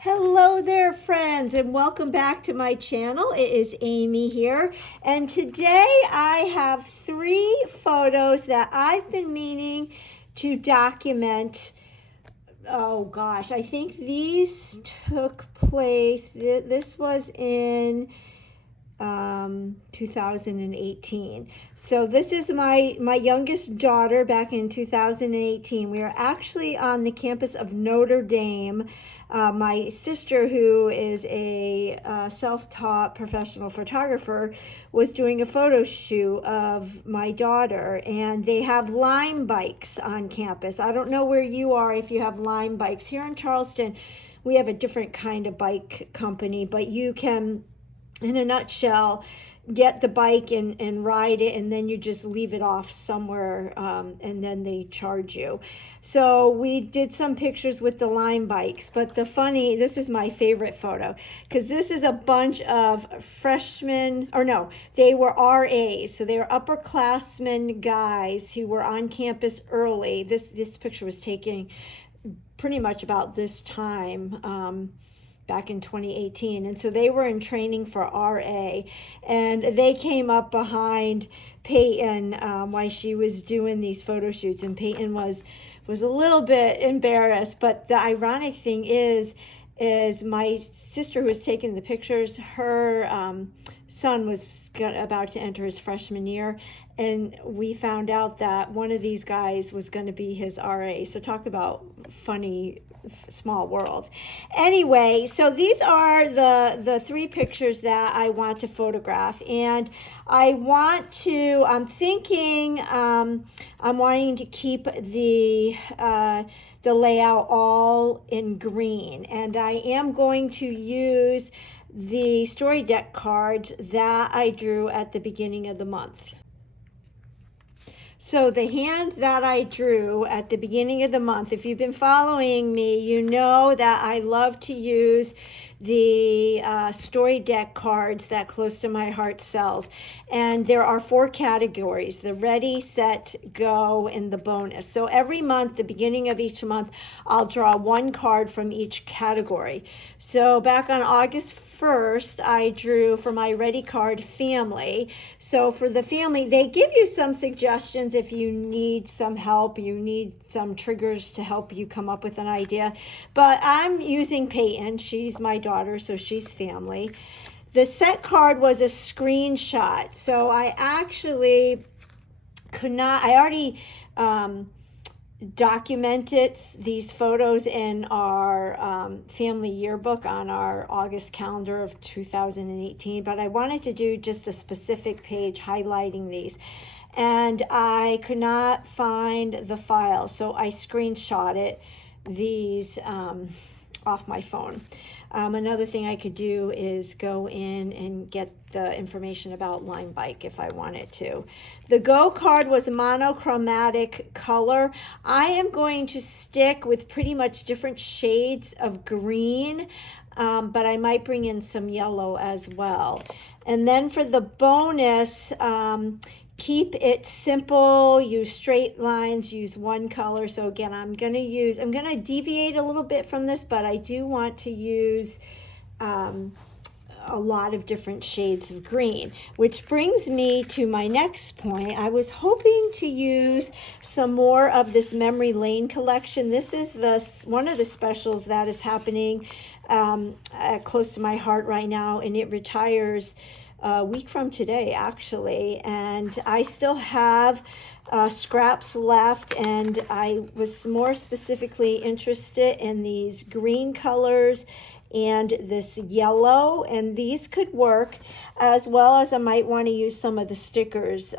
Hello there, friends, and welcome back to my channel. It is Amy here, and today I have 3 photos that I've been meaning to document. Oh gosh, I think these took place, this was in 2018. So this is my youngest daughter back in 2018. We are actually on the campus of Notre Dame. My sister, who is a self-taught professional photographer, was doing a photo shoot of my daughter, and they have Lime bikes on campus. I don't know where you are if you have Lime bikes. Here in Charleston, we have a different kind of bike company, but you can, in a nutshell, get the bike and ride it, and then you just leave it off somewhere, and then they charge you. So we did some pictures with the Lime bikes, but this is my favorite photo, because this is a bunch of freshmen, or no, they were RAs, so they were upperclassmen guys who were on campus early. This picture was taken pretty much about this time, back in 2018, and so they were in training for RA, and they came up behind Peyton while she was doing these photo shoots, and Peyton was a little bit embarrassed. But the ironic thing is my sister, who was taking the pictures, her son was about to enter his freshman year, and we found out that one of these guys was going to be his RA. So talk about funny small world. Anyway, so these are the 3 pictures that I want to photograph, and I'm thinking I'm wanting to keep the layout all in green, and I am going to use the story deck cards that I drew at the beginning of the month. So the hand that I drew at the beginning of the month, if you've been following me, you know that I love to use the story deck cards that Close to My Heart sells. And there are 4 categories: the ready, set, go, and the bonus. So every month, the beginning of each month, I'll draw 1 card from each category. So back on August 1st, I drew for my ready card family. So for the family, they give you some suggestions if you need some help, you need some triggers to help you come up with an idea. But I'm using Peyton. She's my daughter, so she's family. The set card was a screenshot. So I actually could not, I already documented these photos in our family yearbook on our August calendar of 2018, but I wanted to do just a specific page highlighting these, and I could not find the file, so I screenshotted these off my phone. Another thing I could do is go in and get the information about Lime Bike if I wanted to. The Go card was monochromatic color. I am going to stick with pretty much different shades of green, but I might bring in some yellow as well. And then for the bonus, keep it simple, use straight lines, use 1 color. So again, I'm going to deviate a little bit from this, but I do want to use a lot of different shades of green, which brings me to my next point. I was hoping to use some more of this Memory Lane collection. This is one of the specials that is happening Close to My Heart right now, and it retires a week from today, actually, and I still have scraps left, and I was more specifically interested in these green colors and this yellow, and these could work, as well as I might want to use some of the stickers.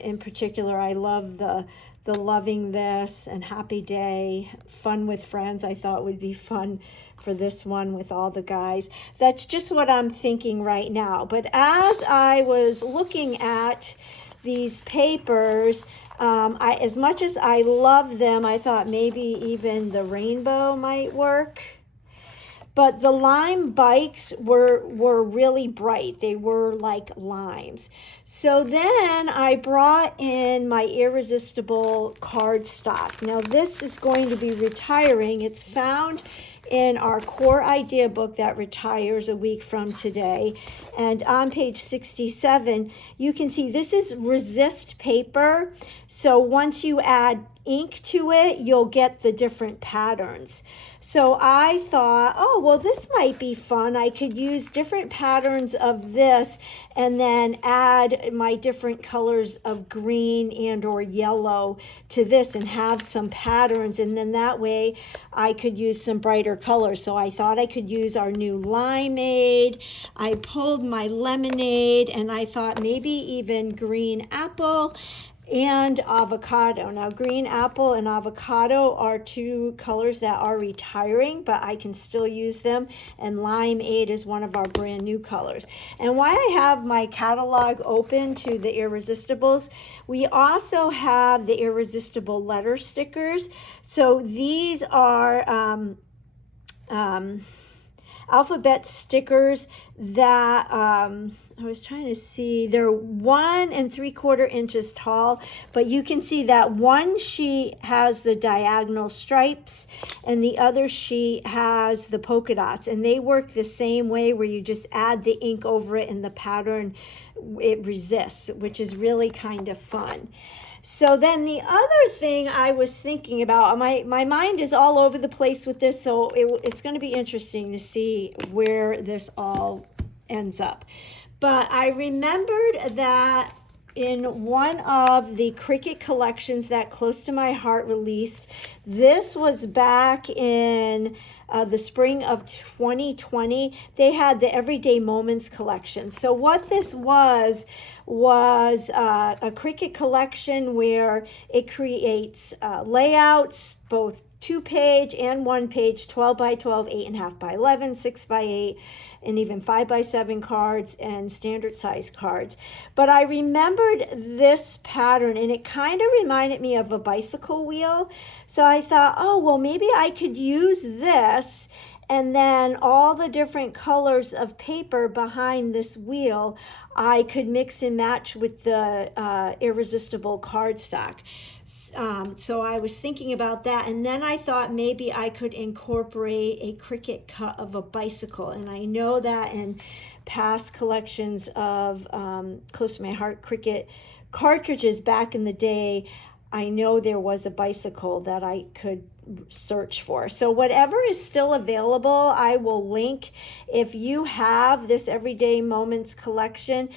In particular, I love the Loving This and Happy Day, Fun with Friends. I thought would be fun for this one with all the guys. That's just what I'm thinking right now. But as I was looking at these papers, as much as I love them, I thought maybe even the rainbow might work. But the lime bikes were really bright. They were like limes. So then I brought in my Irresistible Cardstock. Now this is going to be retiring. It's found in our core idea book that retires a week from today. And on page 67, you can see this is resist paper. So once you add ink to it, you'll get the different patterns. So I thought, oh, well, this might be fun. I could use different patterns of this and then add my different colors of green and or yellow to this and have some patterns. And then that way I could use some brighter colors. So I thought I could use our new Limeade. I pulled my Lemonade, and I thought maybe even green apple and avocado. Now, green apple and avocado are two colors that are retiring, but I can still use them, and Limeade is one of our brand new colors. And why I have my catalog open to the Irresistibles, we also have the Irresistible letter stickers. So these are alphabet stickers that I was trying to see, they're 1 3/4 inches tall, but you can see that one sheet has the diagonal stripes and the other sheet has the polka dots, and they work the same way where you just add the ink over it and the pattern, it resists, which is really kind of fun. So then the other thing I was thinking about, my mind is all over the place with this, so it's going to be interesting to see where this all ends up. But I remembered that in one of the Cricut collections that Close to My Heart released, this was back in the spring of 2020, they had the Everyday Moments collection. So what this was a Cricut collection where it creates layouts, both 2-page and 1-page, 12 by 12, 8.5 by 11, 6 by 8, and even 5 by 7 cards and standard size cards. But I remembered this pattern, and it kind of reminded me of a bicycle wheel. So I thought, oh, well, maybe I could use this, and then all the different colors of paper behind this wheel, I could mix and match with the Irresistible Cardstock. So I was thinking about that, and then I thought maybe I could incorporate a Cricut cut of a bicycle. And I know that in past collections of Close to My Heart Cricut cartridges back in the day, I know there was a bicycle that I could search for. So whatever is still available, I will link. If you have this Everyday Moments collection,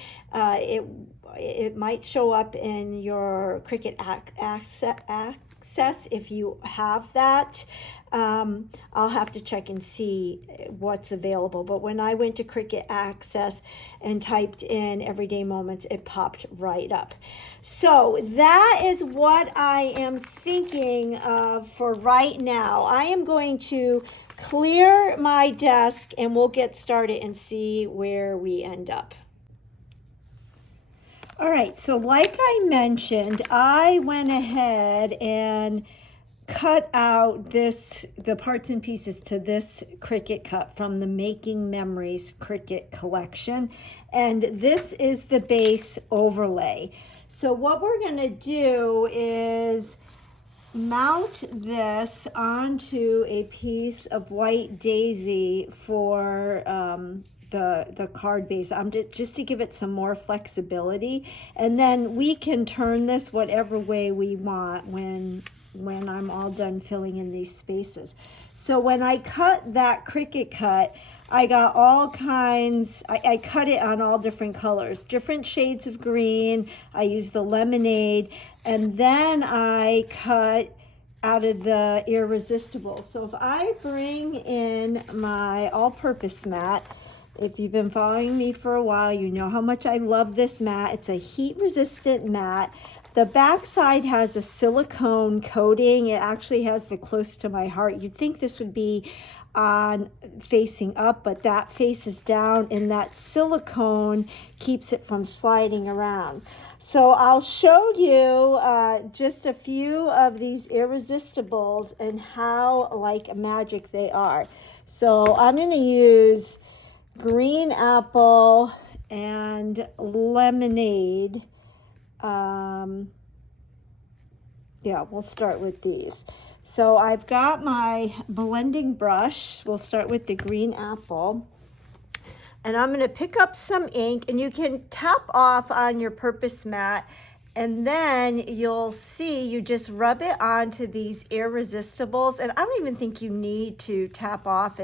it might show up in your Cricut access if you have that. I'll have to check and see what's available. But when I went to Cricut Access and typed in Everyday Moments, it popped right up. So that is what I am thinking of for right now. I am going to clear my desk and we'll get started and see where we end up. All right, so like I mentioned, I went ahead and cut out the parts and pieces to this Cricut cut from the Making Memories Cricut collection, and this is the base overlay. So what we're going to do is mount this onto a piece of white daisy for the card base, just to give it some more flexibility, and then we can turn this whatever way we want when I'm all done filling in these spaces. So when I cut that Cricut cut, I got all kinds, I cut it on all different colors, different shades of green. I used the Lemonade, and then I cut out of the Irresistibles. So if I bring in my all-purpose mat, if you've been following me for a while, you know how much I love this mat. It's a heat-resistant mat. The back side has a silicone coating. It actually has the Close to My Heart. You'd think this would be on facing up, but that faces down, and that silicone keeps it from sliding around. So I'll show you just a few of these Irresistibles and how like magic they are. So I'm going to use green apple and Lemonade. Yeah, we'll start with these. So I've got my blending brush. We'll start with the green apple. And I'm gonna pick up some ink, and you can tap off on your purpose mat, and then you'll see you just rub it onto these Irresistibles. And I don't even think you need to tap off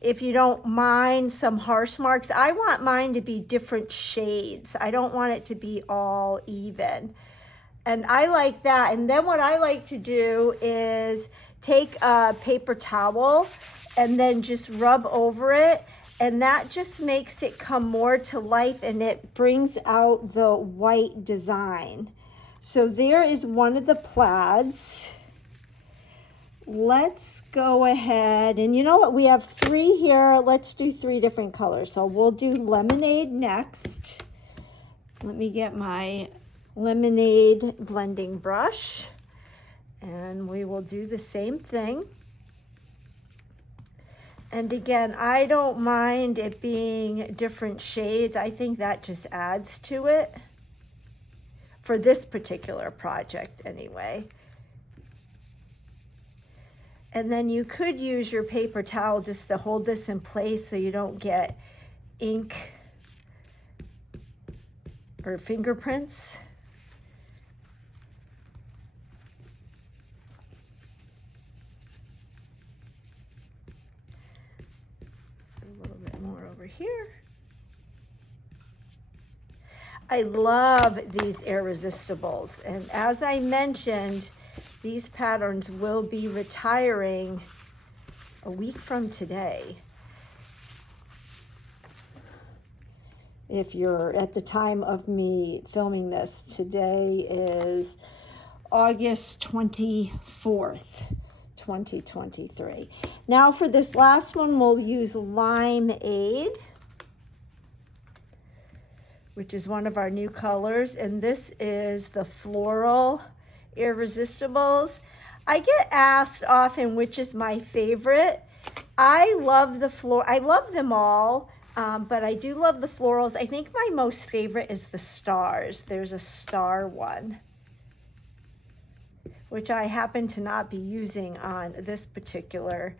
if you don't mind some harsh marks. I want mine to be different shades. I don't want it to be all even. And I like that. And then what I like to do is take a paper towel and then just rub over it. And that just makes it come more to life, and it brings out the white design. So there is one of the plaids. Let's go ahead, and you know what? We have 3 here. Let's do 3 different colors. So we'll do Lemonade next. Let me get my Lemonade blending brush, and we will do the same thing. And again, I don't mind it being different shades. I think that just adds to it for this particular project anyway. And then you could use your paper towel just to hold this in place so you don't get ink or fingerprints. A little bit more over here. I love these Irresistibles, and as I mentioned, these patterns will be retiring a week from today. If you're at the time of me filming this, today is August 24th, 2023. Now for this last one, we'll use Limeade, which is one of our new colors, and this is the floral Irresistibles. I get asked often which is my favorite. I love I love them all, but I do love the florals. I think my most favorite is the stars. There's a star one, which I happen to not be using on this particular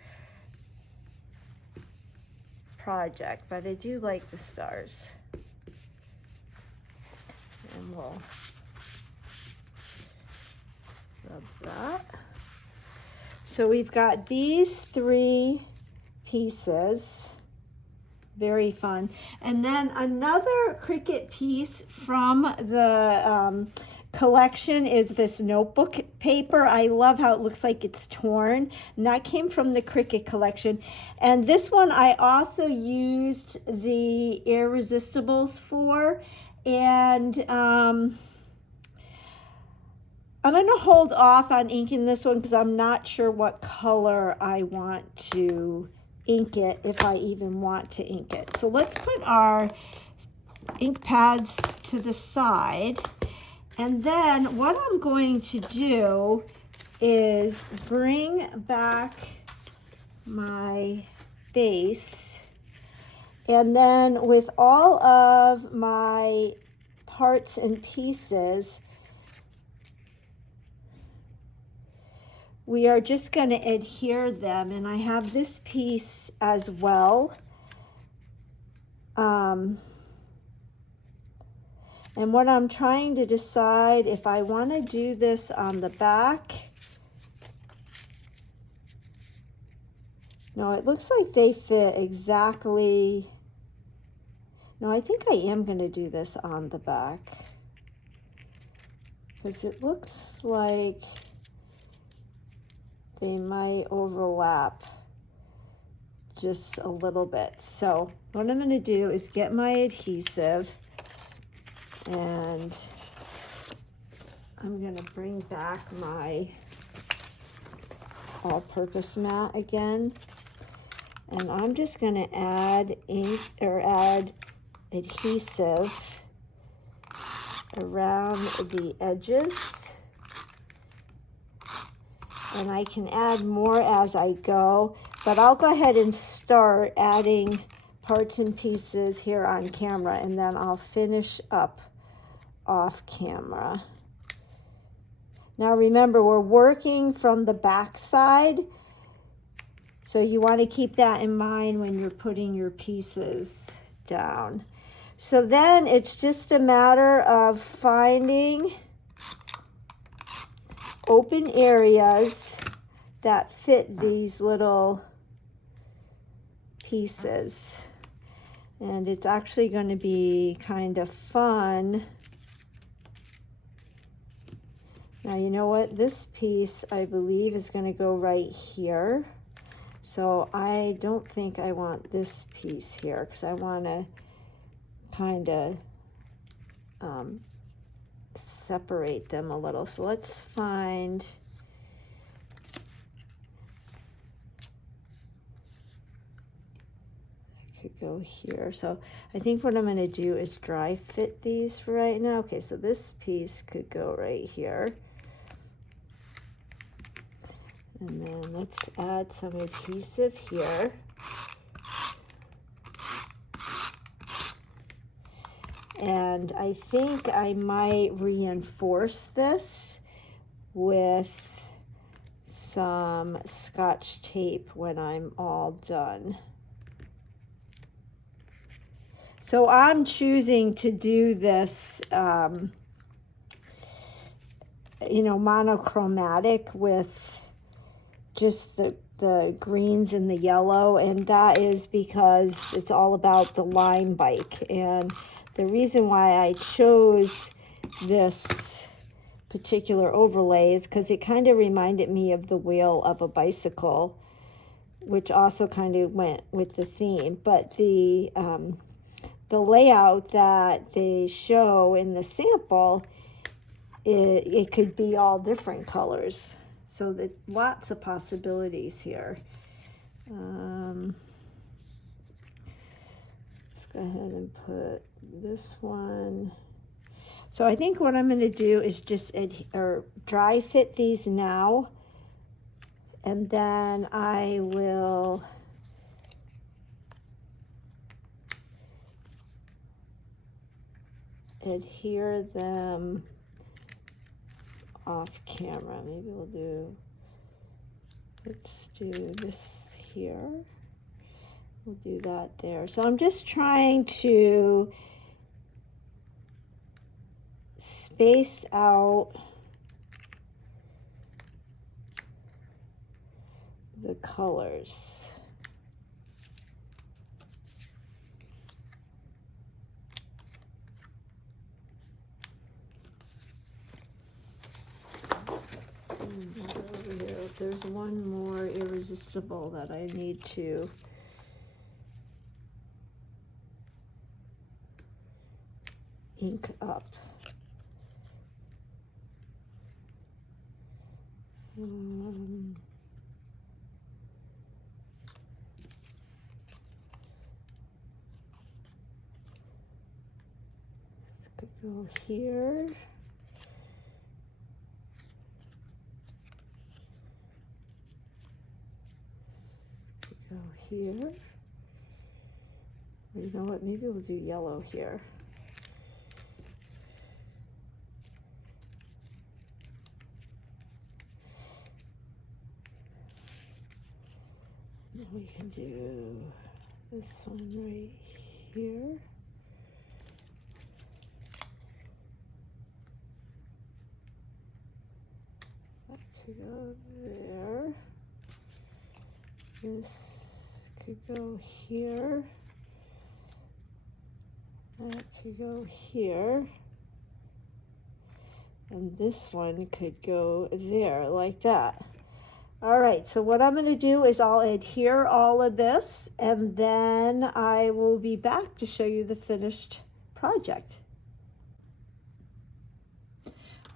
project, but I do like the stars. And we'll rub that. So we've got these 3 pieces, very fun. And then another Cricut piece from the collection is this notebook paper. I love how it looks like it's torn, and that came from the Cricut collection. And this one I also used the Irresistibles for, and I'm going to hold off on inking this one because I'm not sure what color I want to ink it, if I even want to ink it. So let's put our ink pads to the side. And then what I'm going to do is bring back my base. And then with all of my parts and pieces, we are just going to adhere them. And I have this piece as well. And what I'm trying to decide if I want to do this on the back. No, it looks like they fit exactly. No, I think I am going to do this on the back, because it looks like they might overlap just a little bit. So what I'm going to do is get my adhesive, and I'm going to bring back my all-purpose mat again, and I'm just going to add ink or add adhesive around the edges, and I can add more as I go, but I'll go ahead and start adding parts and pieces here on camera, and then I'll finish up off camera. Now remember, we're working from the back side, so you want to keep that in mind when you're putting your pieces down. So then it's just a matter of finding open areas that fit these little pieces. And it's actually going to be kind of fun. Now, you know what? This piece, I believe, is going to go right here. So I don't think I want this piece here, because I want to kind of separate them a little. So let's find... could go here. So I think what I'm going to do is dry fit these for right now. Okay, so this piece could go right here. And then let's add some adhesive here. And I think I might reinforce this with some Scotch tape when I'm all done. So I'm choosing to do this, you know, monochromatic with just the greens and the yellow, and that is because it's all about the Lime bike. And the reason why I chose this particular overlay is because it kind of reminded me of the wheel of a bicycle, which also kind of went with the theme. But the layout that they show in the sample, it could be all different colors. So that lots of possibilities here. Let's go ahead and put this one. So I think what I'm going to do is just dry fit these now, and then I will adhere them off camera. Maybe we'll do, let's do this here. We'll do that there. So I'm just trying to space out the colors. Over here, there's one more Irresistible that I need to ink up. This could go here. Go here. You know what? Maybe we'll do yellow here. Now we can do this one right here. That could go there. This could go here. That could go here. And this one could go there, like that. All right, so what I'm going to do is I'll adhere all of this, and then I will be back to show you the finished project.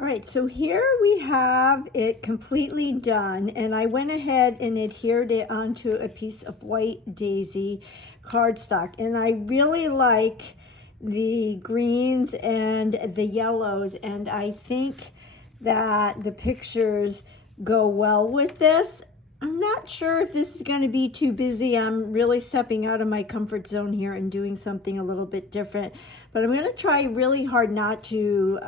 All right, so here we have it completely done, and I went ahead and adhered it onto a piece of white daisy cardstock, and I really like the greens and the yellows, and I think that the pictures go well with this. I'm not sure if this is going to be too busy. I'm really stepping out of my comfort zone here and doing something a little bit different, but I'm going to try really hard not to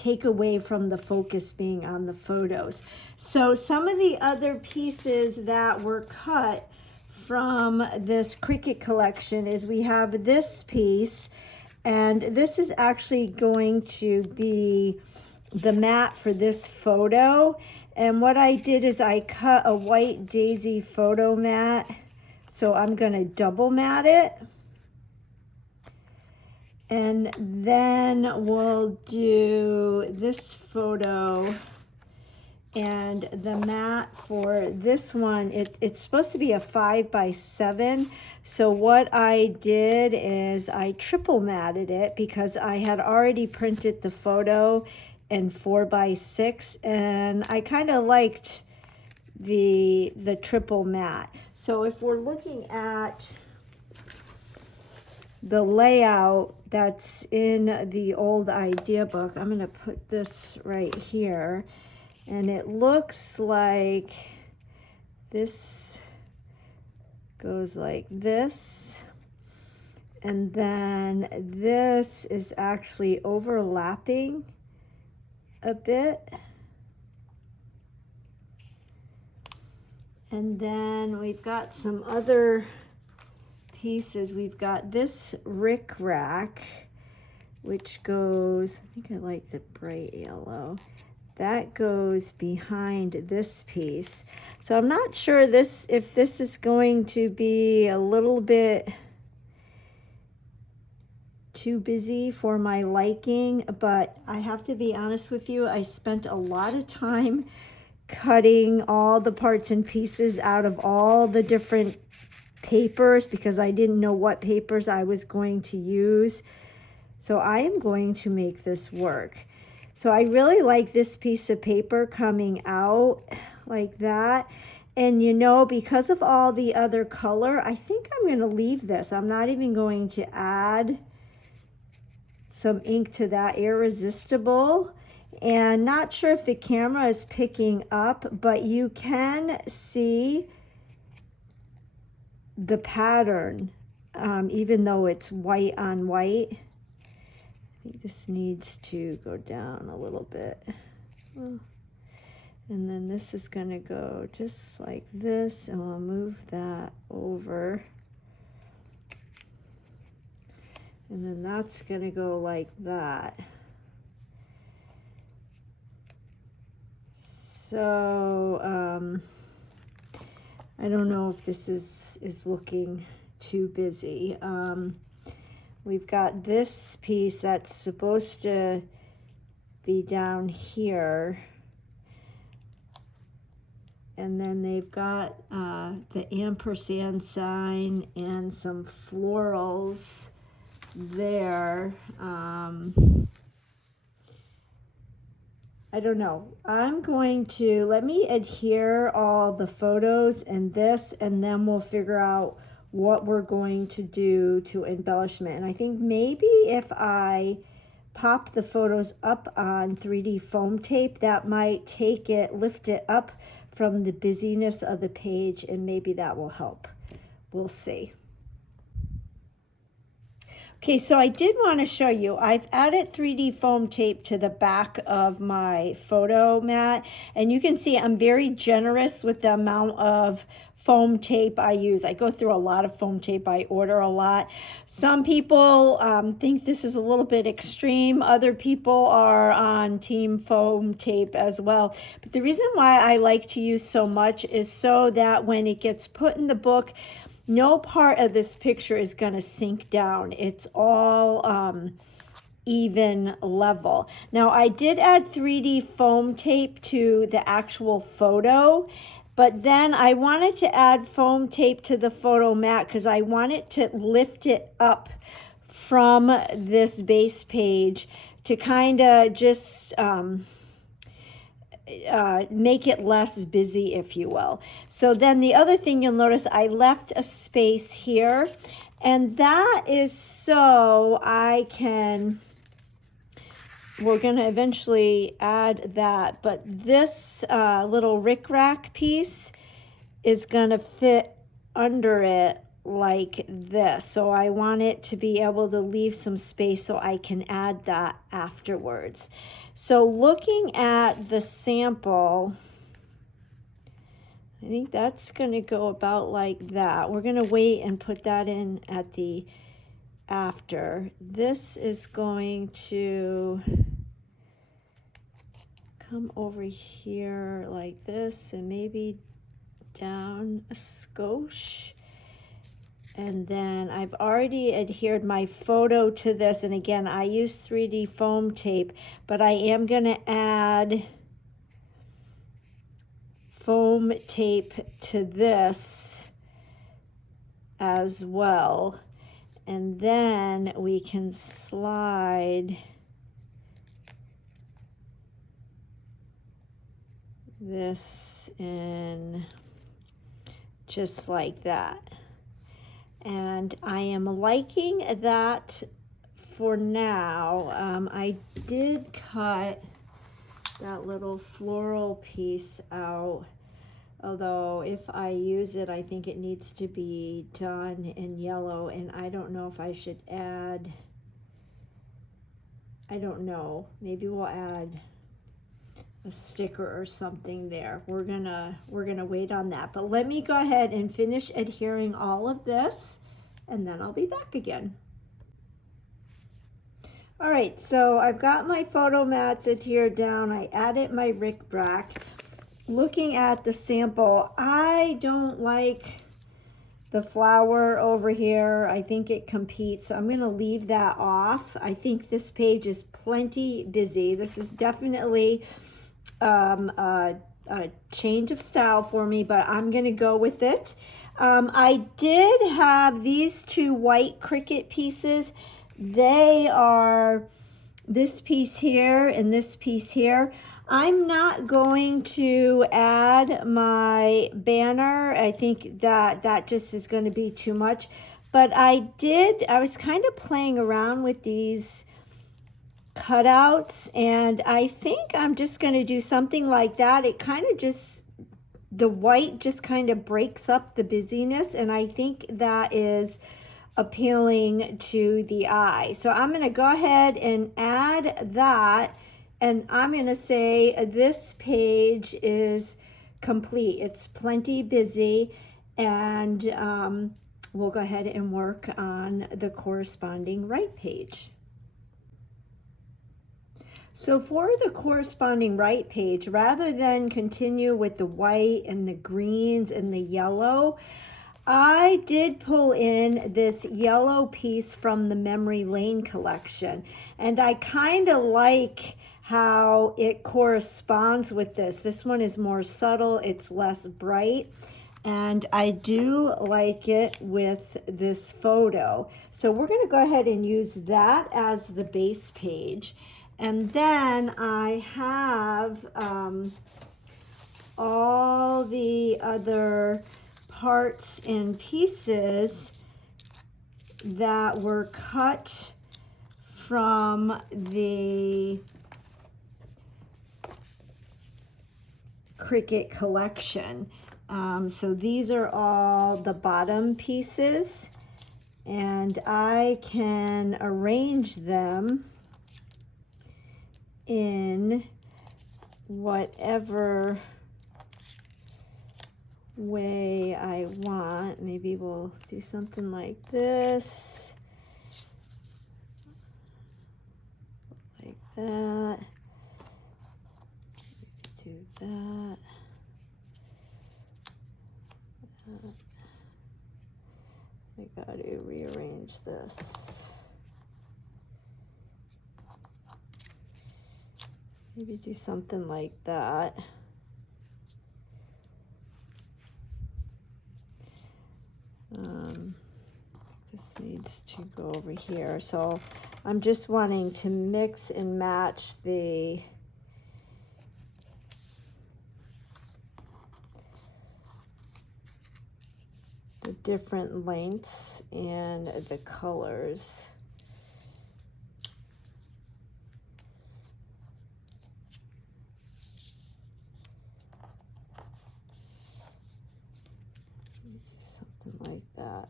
take away from the focus being on the photos. So some of the other pieces that were cut from this Cricut collection is we have this piece, and this is actually going to be the mat for this photo. And what I did is I cut a white daisy photo mat, so I'm going to double mat it. And then we'll do this photo, and the mat for this one, it's supposed to be a 5x7. So what I did is I triple matted it because I had already printed the photo in 4x6, and I kind of liked the triple mat. So if we're looking at the layout that's in the old idea book, I'm going to put this right here, and it looks like this goes like this, and then this is actually overlapping a bit, and then we've got some other pieces. We've got this rickrack, which goes, I think I like the bright yellow, that goes behind this piece. So I'm not sure if this is going to be a little bit too busy for my liking, but I have to be honest with you, I spent a lot of time cutting all the parts and pieces out of all the different papers because I didn't know what papers I was going to use. So I am going to make this work. So I really like this piece of paper coming out like that. And you know, because of all the other color, I think I'm going to leave this. I'm not even going to add some ink to that Irresistible. And not sure if the camera is picking up, but you can see the pattern, even though it's white on white. I think this needs to go down a little bit. And then this is going to go just like this, and we'll move that over. And then that's going to go like that. So, I don't know if this is looking too busy. We've got this piece that's supposed to be down here. And then they've got the ampersand sign and some florals there. I don't know. I'm going to, let me adhere all the photos and this, and then we'll figure out what we're going to do to embellishment. And I think maybe if I pop the photos up on 3D foam tape, that might take it, lift it up from the busyness of the page, and maybe that will help. We'll see. Okay, so I did want to show you, I've added 3D foam tape to the back of my photo mat, and you can see I'm very generous with the amount of foam tape I use. I go through a lot of foam tape. I order a lot. Some people think this is a little bit extreme. Other people are on team foam tape as well. But the reason why I like to use so much is so that when it gets put in the book, no part of this picture is going to sink down. It's all even level. Now, I did add 3D foam tape to the actual photo, but then I wanted to add foam tape to the photo mat because I wanted to lift it up from this base page to kind of just make it less busy, if you will. So then the other thing you'll notice, I left a space here, and that is so I can, we're going to eventually add that, but this little rickrack piece is going to fit under it like this. So I want it to be able to leave some space so I can add that afterwards. So looking at the sample, I think that's going to go about like that. We're going to wait and put that in at the after. This is going to come over here like this and maybe down a skosh. And then I've already adhered my photo to this. And again, I use 3D foam tape, but I am going to add foam tape to this as well. And then we can slide this in just like that. And I am liking that for now. I did cut that little floral piece out, although if I use it, I think it needs to be done in yellow, and I don't know if I should add, I don't know, maybe we'll add a sticker or something there. We're gonna wait on that, but let me go ahead and finish adhering all of this, and then I'll be back again. All right, so I've got my photo mats adhered down. I added my rickrack. Looking at the sample, I don't like the flower over here. I think it competes. I'm going to leave that off. I think this page is plenty busy. This is definitely a change of style for me, but I'm going to go with it. I did have these two white Cricut pieces. They are this piece here and this piece here. I'm not going to add my banner. I think that just is going to be too much. But I was kind of playing around with these cutouts, and I think I'm just going to do something like that. It kind of just, the white just kind of breaks up the busyness, and I think that is appealing to the eye. So I'm going to go ahead and add that, and I'm going to say this page is complete. It's plenty busy, and we'll go ahead and work on the corresponding right page. So for the corresponding right page, rather than continue with the white and the greens and the yellow, I did pull in this yellow piece from the Memory Lane collection, and I kind of like how it corresponds with this. This one is more subtle, it's less bright, and I do like it with this photo. So we're going to go ahead and use that as the base page. And then I have all the other parts and pieces that were cut from the Cricut collection. So these are all the bottom pieces, and I can arrange them in whatever way I want. Maybe we'll do something like this, like that, do that, I got to rearrange this. Maybe do something like that. This needs to go over here. So I'm just wanting to mix and match the different lengths and the colors. Something like that.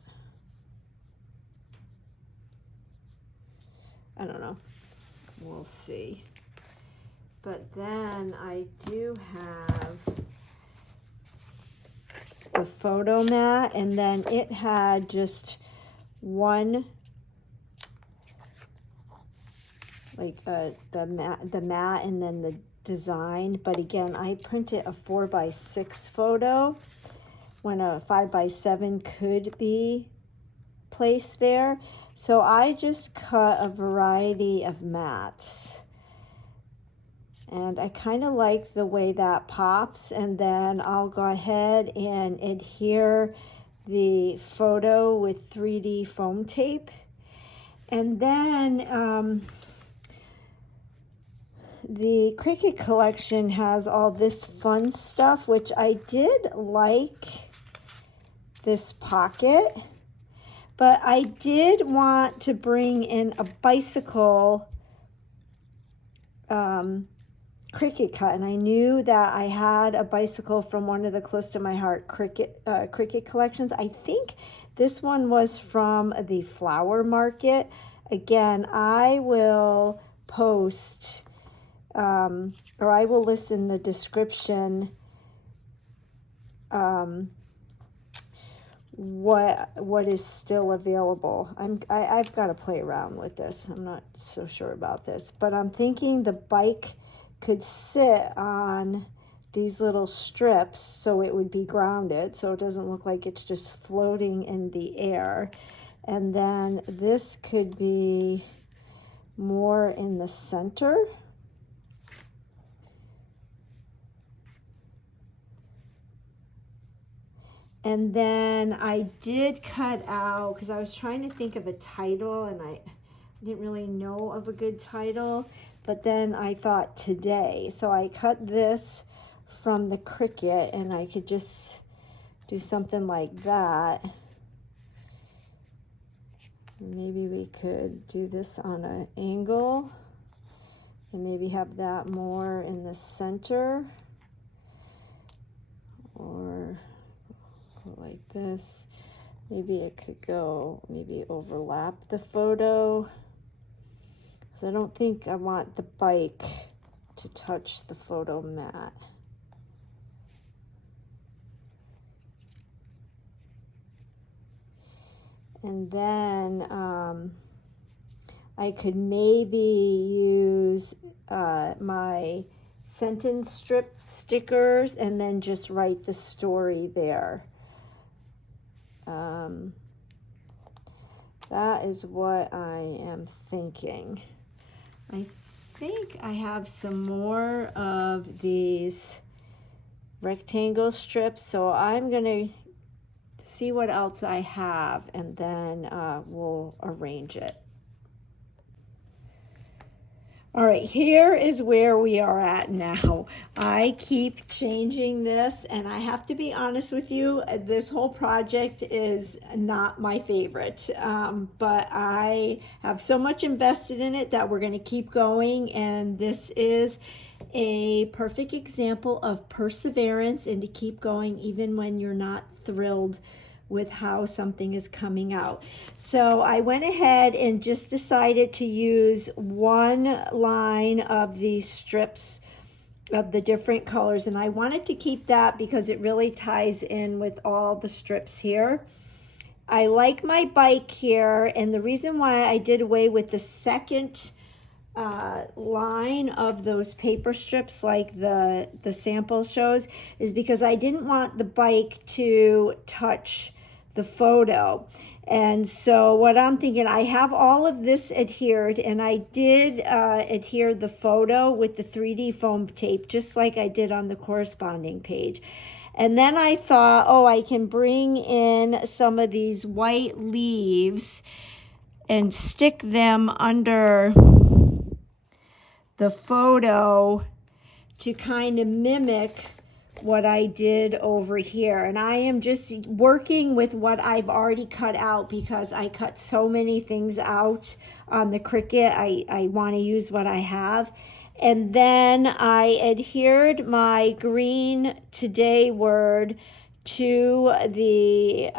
I don't know. We'll see. But then I do have the photo mat, and then it had just one, like the mat and then the design. But again, I printed a 4x6 photo when a 5x7 could be placed there. So I just cut a variety of mats. And I kind of like the way that pops, and then I'll go ahead and adhere the photo with 3D foam tape. And then the Cricut collection has all this fun stuff, which I did like this pocket, but I did want to bring in a bicycle Cricut cut, and I knew that I had a bicycle from one of the close to my heart Cricut collections. I think this one was from the flower market. Again, I will post or I will list in the description what is still available. I've got to play around with this. I'm not so sure about this, but I'm thinking the bike could sit on these little strips so it would be grounded, so it doesn't look like it's just floating in the air. And then this could be more in the center. And then I did cut out, because I was trying to think of a title and I didn't really know of a good title, but then I thought today. So I cut this from the Cricut, and I could just do something like that. Maybe we could do this on an angle and maybe have that more in the center, or go like this. Maybe it could go, maybe overlap the photo. I don't think I want the bike to touch the photo mat. And then I could maybe use my sentence strip stickers and then just write the story there. That is what I am thinking. I think I have some more of these rectangle strips, so I'm gonna see what else I have, and then we'll arrange it. All right, here is where we are at now. I keep changing this, and I have to be honest with you, this whole project is not my favorite, but I have so much invested in it that we're going to keep going, and this is a perfect example of perseverance and to keep going even when you're not thrilled with how something is coming out. So I went ahead and just decided to use one line of these strips of the different colors, and I wanted to keep that because it really ties in with all the strips here. I like my bike here, and the reason why I did away with the second line of those paper strips like the sample shows is because I didn't want the bike to touch the photo. And so what I'm thinking, I have all of this adhered, and I did adhere the photo with the 3D foam tape just like I did on the corresponding page. And then I thought, oh, I can bring in some of these white leaves and stick them under the photo to kind of mimic what I did over here. And I am just working with what I've already cut out because I cut so many things out on the Cricut. I want to use what I have. And then I adhered my green today word to the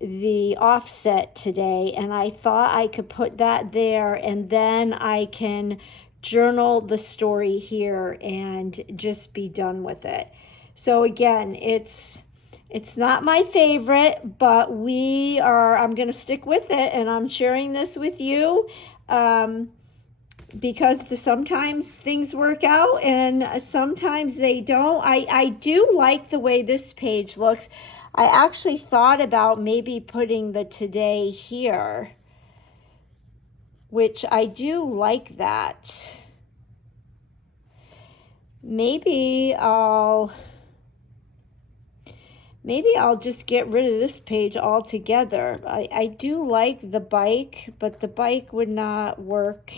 the offset today, and I thought I could put that there, and then I can journal the story here and just be done with it. So again, it's not my favorite, but I'm going to stick with it, and I'm sharing this with you because sometimes things work out and sometimes they don't. I do like the way this page looks. I actually thought about maybe putting the today here, which I do like that. Maybe I'll just get rid of this page altogether. I do like the bike, but the bike would not work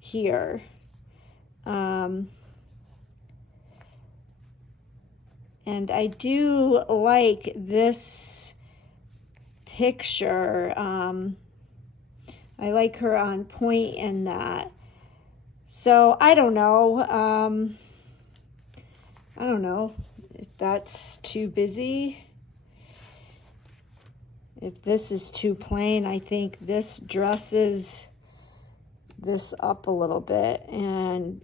here. And I do like this picture. I like her on point in that. So I don't know. I don't know if that's too busy. If this is too plain, I think this dresses this up a little bit. And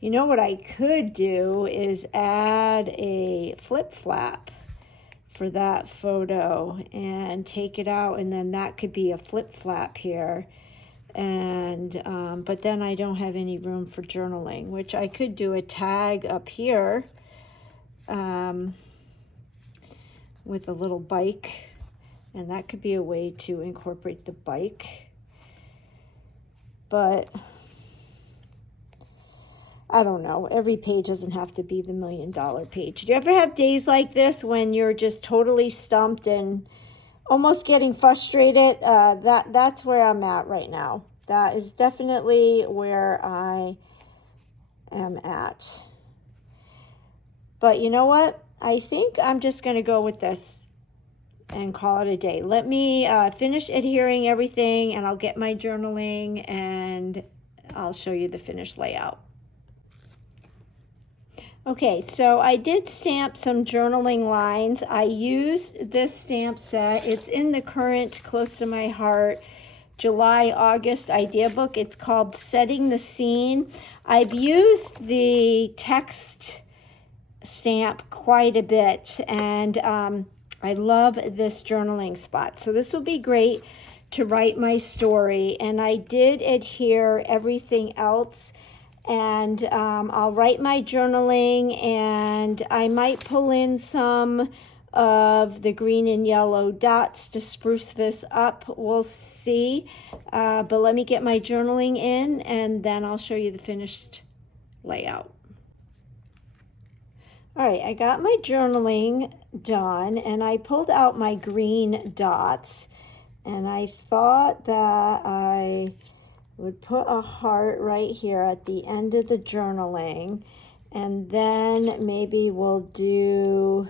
you know what I could do is add a flip flap for that photo and take it out, and then that could be a flip flap here. And but then I don't have any room for journaling, which I could do a tag up here with a little bike, and that could be a way to incorporate the bike. But I don't know, every page doesn't have to be the $1 million page. Do you ever have days like this when you're just totally stumped and almost getting frustrated? That's where I'm at right now. That is definitely where I am at. But you know what? I think I'm just going to go with this and call it a day. Let me finish adhering everything, and I'll get my journaling, and I'll show you the finished layout. Okay, so I did stamp some journaling lines. I used this stamp set. It's in the current Close to My Heart July-August idea book. It's called Setting the Scene. I've used the text stamp quite a bit, and I love this journaling spot. So this will be great to write my story, and I did adhere everything else. And I'll write my journaling, and I might pull in some of the green and yellow dots to spruce this up. We'll see. But let me get my journaling in, and then I'll show you the finished layout. All right, I got my journaling done, and I pulled out my green dots, and I thought that I would put a heart right here at the end of the journaling, and then maybe we'll do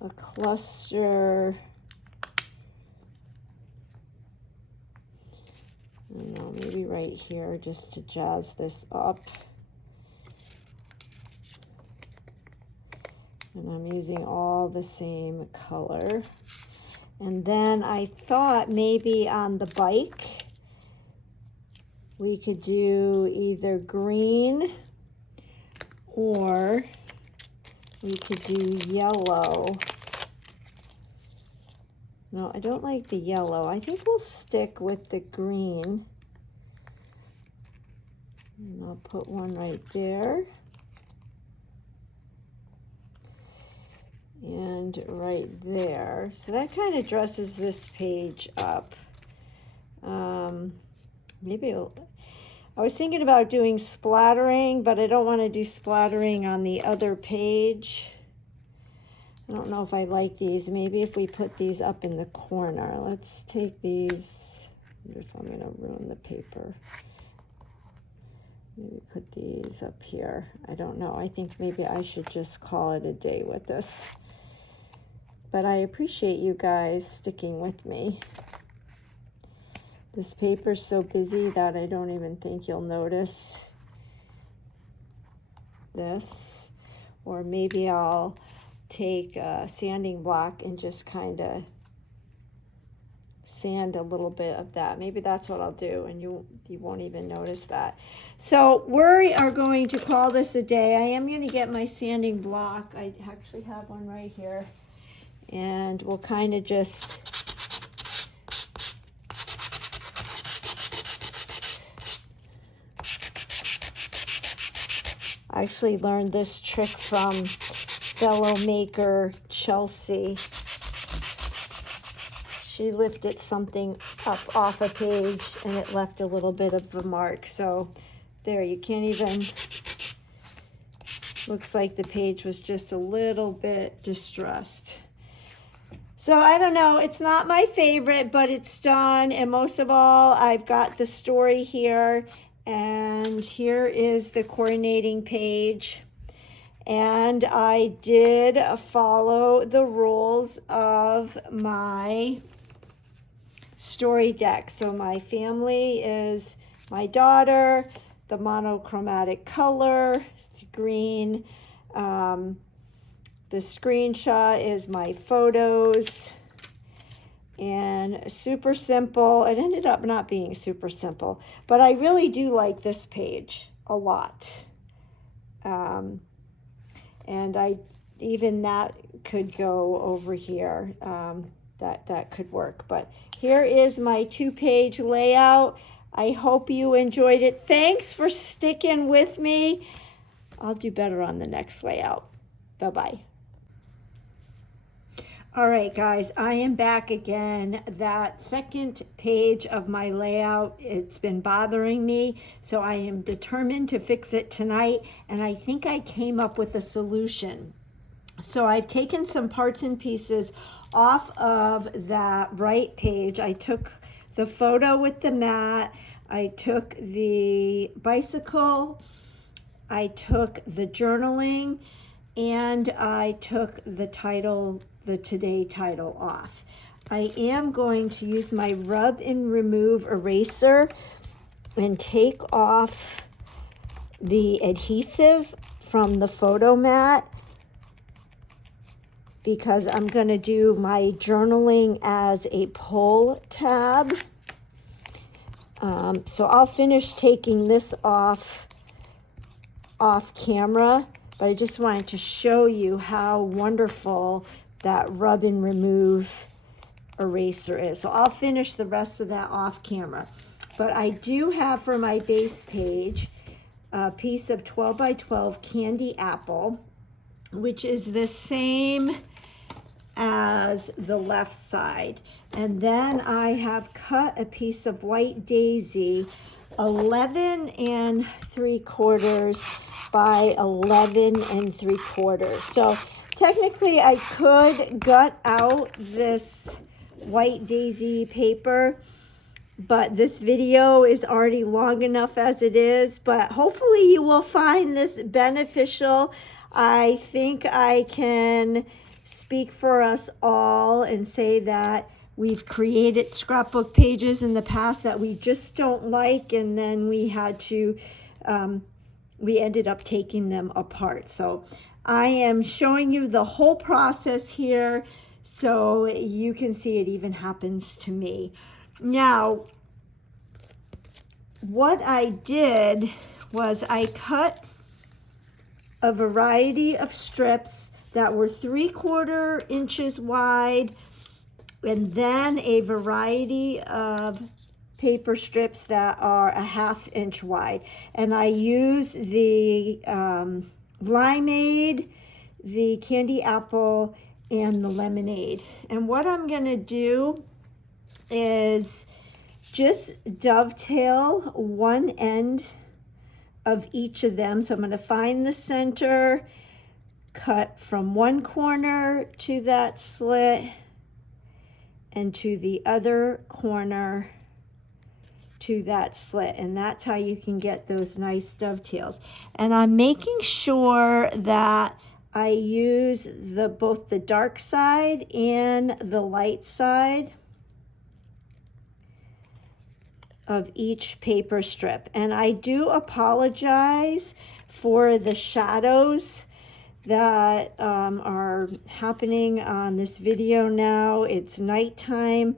a cluster. I don't know, maybe right here just to jazz this up. And I'm using all the same color. And then I thought maybe on the bike we could do either green or we could do yellow. No, I don't like the yellow. I think we'll stick with the green. And I'll put one right there. And right there. So that kind of dresses this page up. Maybe I was thinking about doing splattering, but I don't want to do splattering on the other page. I don't know if I like these. Maybe if we put these up in the corner. Let's take these. I wonder if I'm going to ruin the paper. Maybe put these up here. I don't know. I think maybe I should just call it a day with this. But I appreciate you guys sticking with me. This paper's so busy that I don't even think you'll notice this. Or maybe I'll take a sanding block and just kind of sand a little bit of that. Maybe that's what I'll do, and you won't even notice that. So we are going to call this a day. I am going to get my sanding block. I actually have one right here, and we'll kind of just I actually learned this trick from fellow maker Chelsea. She lifted something up off a page and it left a little bit of a mark. So there, you can't even, looks like the page was just a little bit distressed. So I don't know, it's not my favorite, but it's done. And most of all, I've got the story here, and here is the coordinating page. And I did follow the rules of my story deck. So my family is my daughter, the monochromatic color, green. The screenshot is my photos, and super simple. It ended up not being super simple, but I really do like this page a lot. And even that could go over here. That could work. But here is my 2-page layout. I hope you enjoyed it. Thanks for sticking with me. I'll do better on the next layout. Bye-bye. All right, guys, I am back again. That second page of my layout, it's been bothering me, so I am determined to fix it tonight, and I think I came up with a solution. So I've taken some parts and pieces off of that right page. I took the photo with the mat, I took the bicycle, I took the journaling, and I took the title, the today title off. I am going to use my rub and remove eraser and take off the adhesive from the photo mat, because I'm going to do my journaling as a pull tab. So I'll finish taking this off camera, but I just wanted to show you how wonderful that rub and remove eraser is. So I'll finish the rest of that off camera. But I do have for my base page a piece of 12 by 12 candy apple, which is the same as the left side. And then I have cut a piece of white daisy, 11 3/4 by 11 3/4. So technically I could gut out this white daisy paper, but this video is already long enough as it is. But hopefully you will find this beneficial. I think I can speak for us all and say that we've created scrapbook pages in the past that we just don't like, and then we had to, we ended up taking them apart. So I am showing you the whole process here so you can see it even happens to me. Now, what I did was I cut a variety of strips that were 3/4 inches wide, and then a variety of paper strips that are a 1/2 inch wide. And I use the Limeade, the candy apple, and the lemonade. And what I'm gonna do is just dovetail one end of each of them. So I'm gonna find the center, cut from one corner to that slit and to the other corner to that slit, and that's how you can get those nice dovetails. And I'm making sure that I use both the dark side and the light side of each paper strip. And I do apologize for the shadows that are happening on this video now. It's nighttime,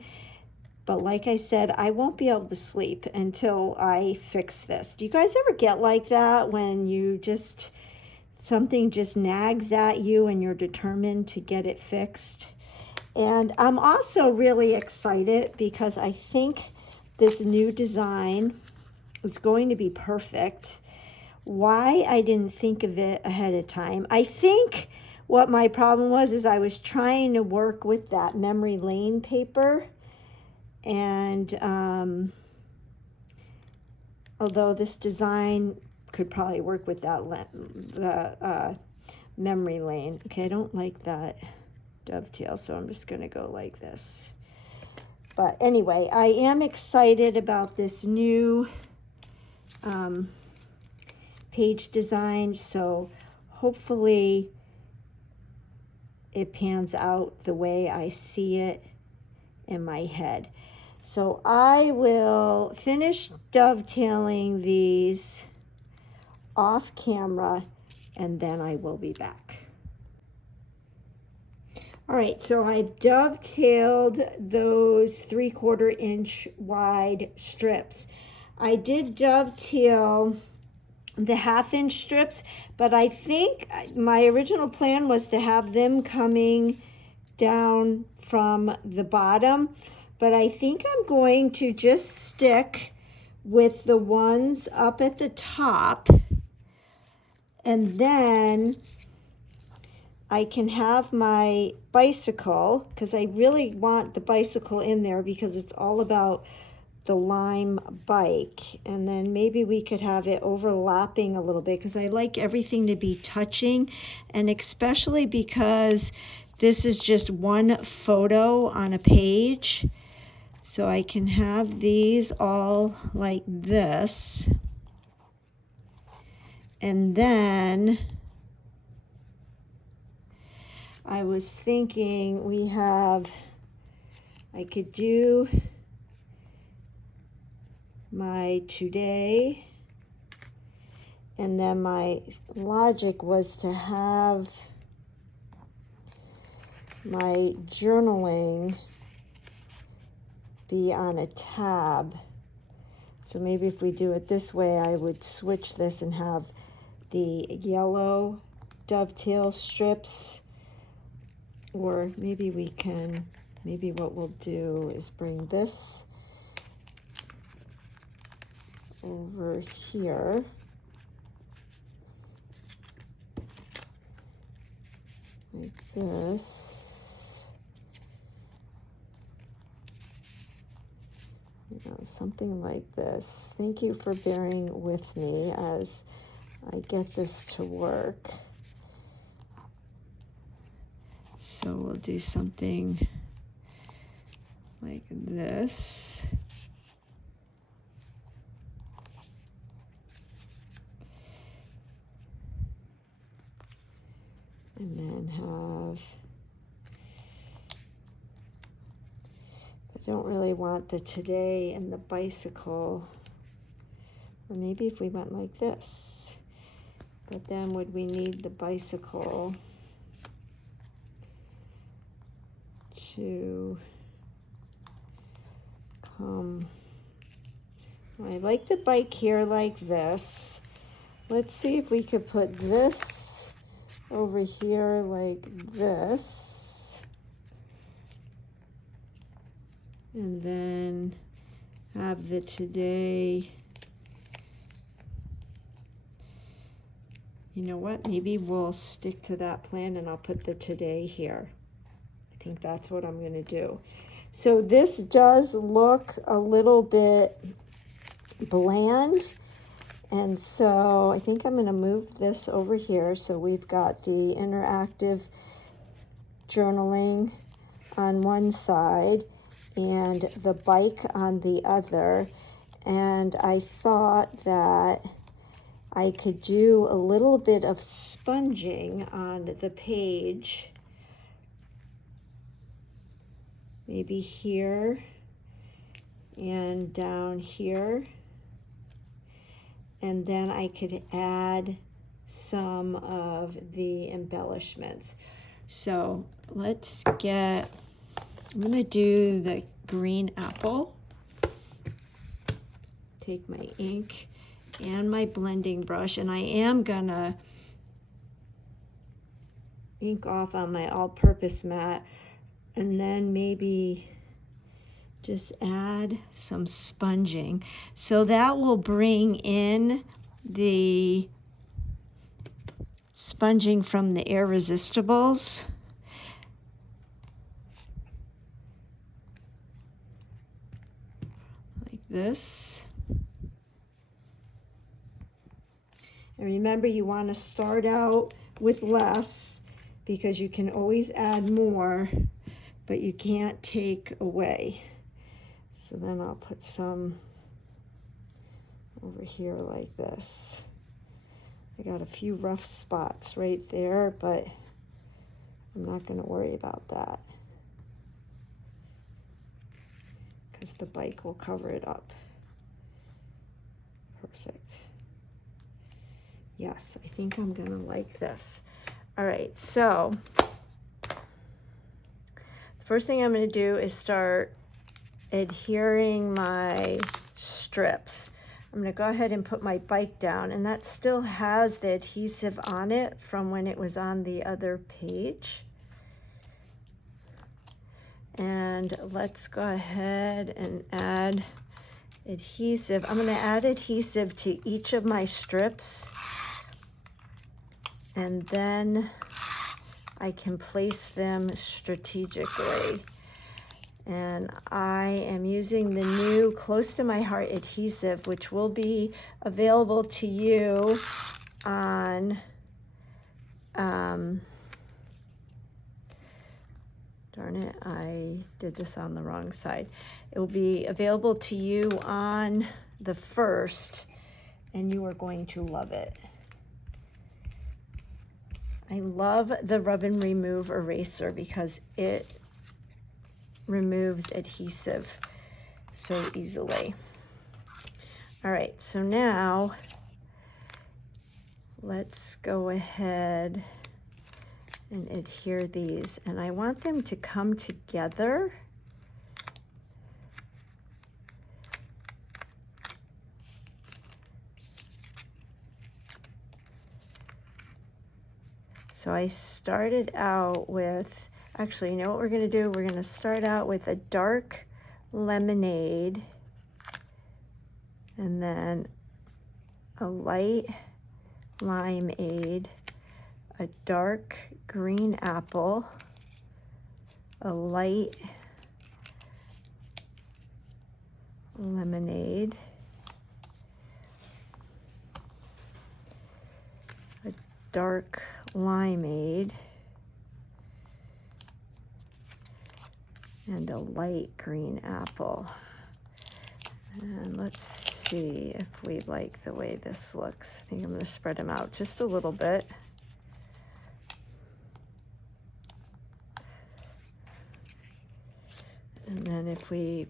but like I said, I won't be able to sleep until I fix this. Do you guys ever get like that when you just, something just nags at you and you're determined to get it fixed? And I'm also really excited because I think this new design is going to be perfect. Why I didn't think of it ahead of time. I think what my problem was is I was trying to work with that memory lane paper, and although this design could probably work with that memory lane. Okay, I don't like that dovetail, so I'm just going to go like this. But anyway, I am excited about this new page design, so hopefully it pans out the way I see it in my head. So I will finish dovetailing these off camera and then I will be back. All right, so I've dovetailed those 3/4 inch wide strips. I did dovetail the 1/2 inch strips, but I think my original plan was to have them coming down from the bottom, but I think I'm going to just stick with the ones up at the top, and then I can have my bicycle, because I really want the bicycle in there because it's all about the Lime bike. And then maybe we could have it overlapping a little bit because I like everything to be touching, and especially because this is just one photo on a page. So I can have these all like this. And then I was thinking I could do my today, and then my logic was to have my journaling be on a tab. So maybe if we do it this way, I would switch this and have the yellow dovetail strips. Or maybe what we'll do is bring this over here. Like this. You know, something like this. Thank you for bearing with me as I get this to work. So we'll do something like this. And then have, I don't really want the today and the bicycle, or maybe if we went like this, but then would we need the bicycle to come? I like the bike here like this. Let's see if we could put this over here like this, and then have the today. You know what, maybe we'll stick to that plan and I'll put the today here. I think that's what I'm going to do. So this does look a little bit bland, and so I think I'm going to move this over here. So we've got the interactive journaling on one side and the bike on the other. And I thought that I could do a little bit of sponging on the page. Maybe here and down here. And then I could add some of the embellishments. So let's I'm gonna do the green apple. Take my ink and my blending brush, and I am gonna ink off on my all-purpose mat, and then maybe just add some sponging. So that will bring in the sponging from the Irresistibles. Like this. And remember, you want to start out with less because you can always add more, but you can't take away. So then I'll put some over here like this. I got a few rough spots right there, but I'm not going to worry about that because the bike will cover it up. Perfect. Yes, I think I'm going to like this. All right, so the first thing I'm going to do is start adhering my strips. I'm going to go ahead and put my bike down, and that still has the adhesive on it from when it was on the other page. And let's go ahead and add adhesive. I'm going to add adhesive to each of my strips, and then I can place them strategically. And I am using the new Close to My Heart adhesive, which will be available to you on darn it, I did this on the wrong side. It will be available to you on the 1st, and you are going to love it. I love the Rub and Remove eraser because it removes adhesive so easily. All right, so now let's go ahead and adhere these, and I want them to come together. So I started out with, actually, you know what we're going to do? We're going to start out with a dark lemonade and then a light limeade, a dark green apple, a light lemonade, a dark limeade, and a light green apple. And let's see if we like the way this looks. I think I'm going to spread them out just a little bit. And then if we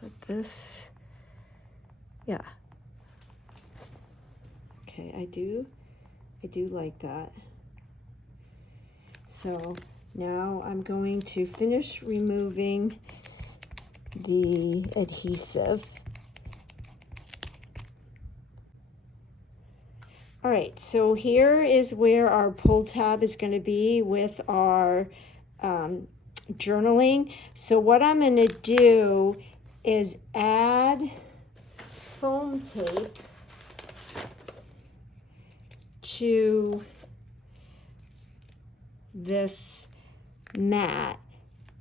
put this, yeah. Okay, I do like that. So now I'm going to finish removing the adhesive. All right, so here is where our pull tab is going to be with our journaling. So what I'm going to do is add foam tape to this mat,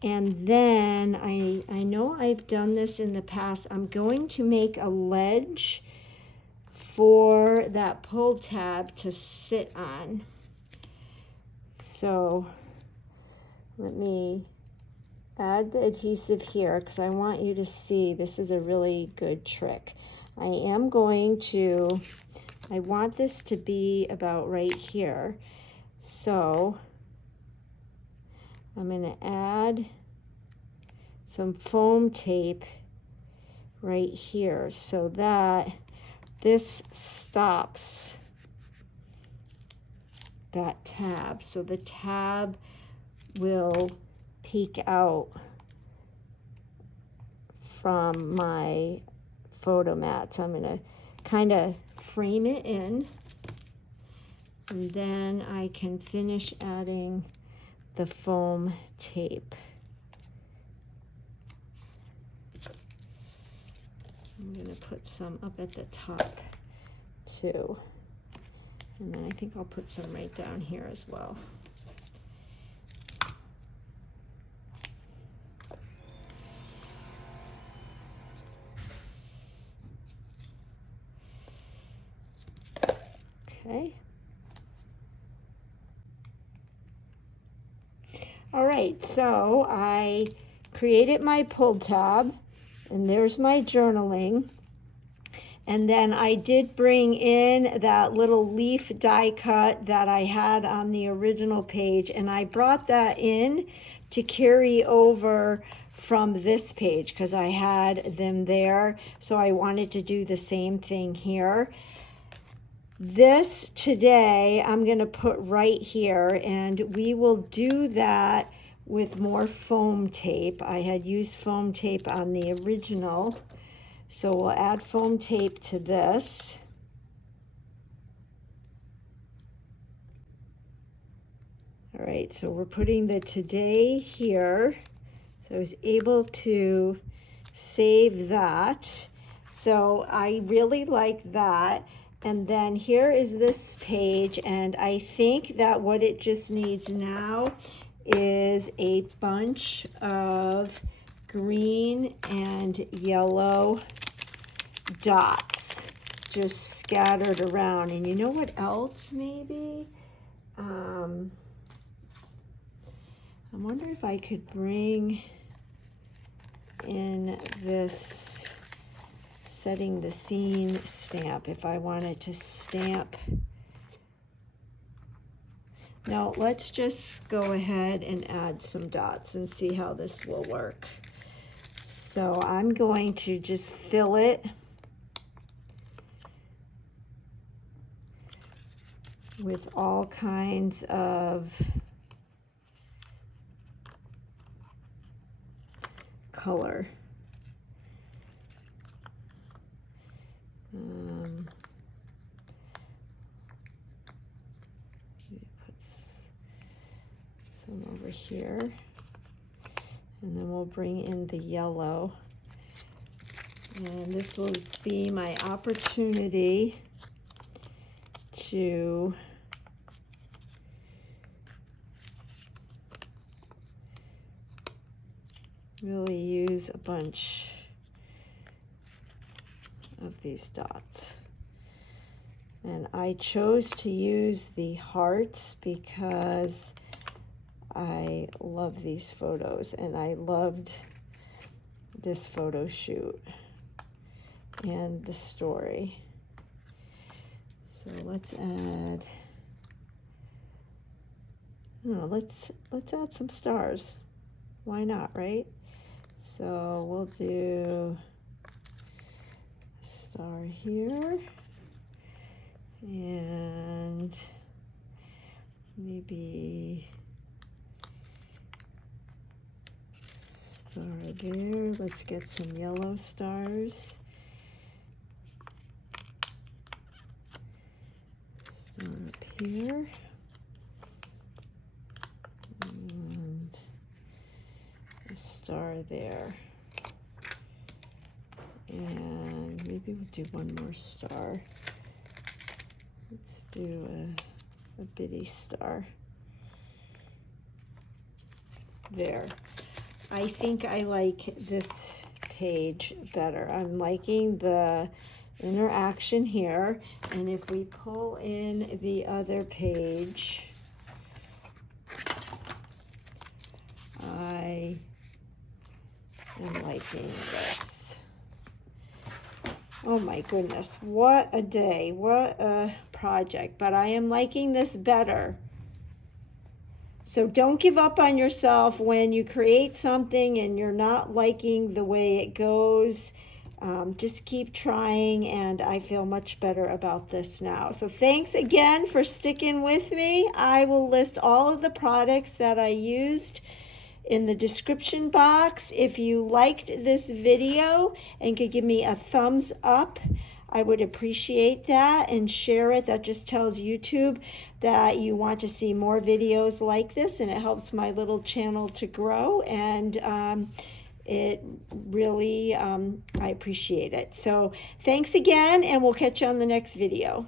and then I know I've done this in the past. I'm going to make a ledge for that pull tab to sit on. So let me add the adhesive here because I want you to see this is a really good trick. I want this to be about right here. So I'm going to add some foam tape right here so that this stops that tab. So the tab will peek out from my photo mat. So I'm going to kind of frame it in, and then I can finish adding the foam tape. I'm going to put some up at the top too. And then I think I'll put some right down here as well. Okay. All right, so I created my pull tab, and there's my journaling. And then I did bring in that little leaf die cut that I had on the original page, and I brought that in to carry over from this page because I had them there. So I wanted to do the same thing here. This today I'm going to put right here, and we will do that with more foam tape. I had used foam tape on the original. So we'll add foam tape to this. All right, so we're putting the today here. So I was able to save that. So I really like that. And then here is this page, and I think that what it just needs now is a bunch of green and yellow dots just scattered around. And you know what else maybe? I wonder if I could bring in this setting the scene stamp if I wanted to stamp. Now let's just go ahead and add some dots and see how this will work. So I'm going to just fill it with all kinds of color. Put some over here, and then we'll bring in the yellow, and this will be my opportunity to really use a bunch of these dots. And I chose to use the hearts because I love these photos, and I loved this photo shoot and the story. So let's add, let's add some stars. Why not, right? So we'll do a star here, and maybe star there. Let's get some yellow stars. Star up here. And a star there. And maybe we'll do one more star. Let's do a bitty star. There. I think I like this page better. I'm liking the interaction here, and if we pull in the other page, I am liking this. Oh my goodness, what a day, what a project, but I am liking this better. So don't give up on yourself when you create something and you're not liking the way it goes. just keep trying, and I feel much better about this now. So thanks again for sticking with me. I will list all of the products that I used in the description box. If you liked this video and could give me a thumbs up, I would appreciate that, and share it. That just tells YouTube that you want to see more videos like this, and it helps my little channel to grow, and it really, I appreciate it. So thanks again, and we'll catch you on the next video.